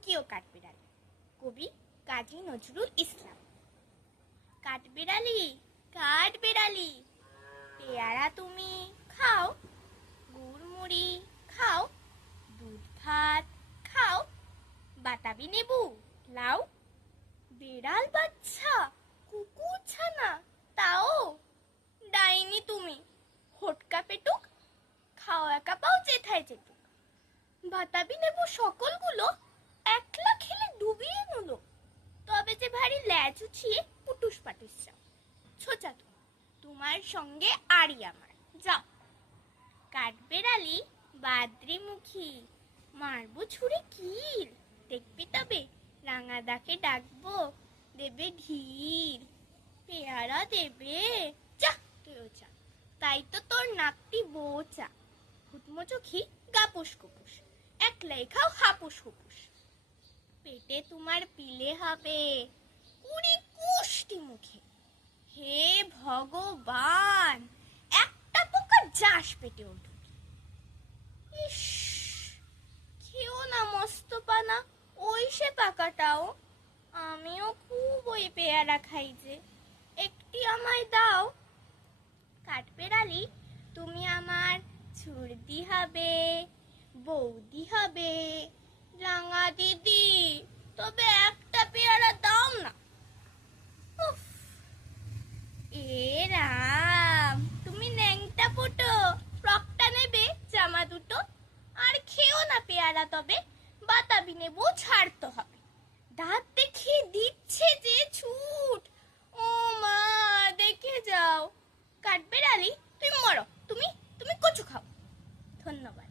Rookie ও কাঠবিড়ালি। কবি কাজী নজরুল ইসলাম। কাঠবিড়ালি, কাঠবিড়ালি, পেয়ারা তুমি খাও, গুড় মুড়ি খাও, দুধ ভাত খাও, বাতাবি লেবু লাও, বিড়াল বাচ্চা কুকুর ছানা তাও, ডাইনি তুমি হোটকা পেটুক, খাও একা পাও যেথায় যেতুক, বাতাবি লেবু সকলগুলো একলা খেলে ডুবিয়ে নুলো, তবে যে ভারী ল্যাজ উঠিয়ে পুটুস পাটুস যাও, ছোচা তুমি, তোমার সঙ্গে আরই আমার, যাও। কাঠবেড়ালি বাদ্রিমুখী, মারবো ছুঁড়ে কিল, দেখবি তবে রাঙা দাকে ডাকবো, দেবে ঢিল, পেয়ারা দেবে, যা তুইও যা, তাই তো তোর নাকটি বোচা, হুটমো চোখি গাপুস কুপুস, একলাই খাও হাপুস হুপুস, পেটে তোমার পিলে হবে কুড়ি কুষ্টি মুখে, হে ভগবান, একটা পোকা যাস পেটে ওঠে। ইস, খেও না মস্ত পানা, ওই সে পাকাটাও, আমিও খুব ওই পেয়ারা খাই যে, একটি আমায় দাও। কাঠবেড়ালি তুমি আমার ছুড়দি হবে, বৌদি হবে, রাঙা দিদি, তবে একটা পেয়ারা দাও না। উফ, এ রাম, তুমি ন্যাংটা ফুটো, ফ্রকটা নেবে, জামা দুটো, আর খেও না পেয়ারা, তবে বাতাবি নেবো ছাড়তে হবে, দাঁত দেখে দিচ্ছে যে ছুট, ও মা দেখে যাও। কাঠবেড়ালি তুমি মরো, তুমি তুমি কচু খাও। ধন্যবাদ।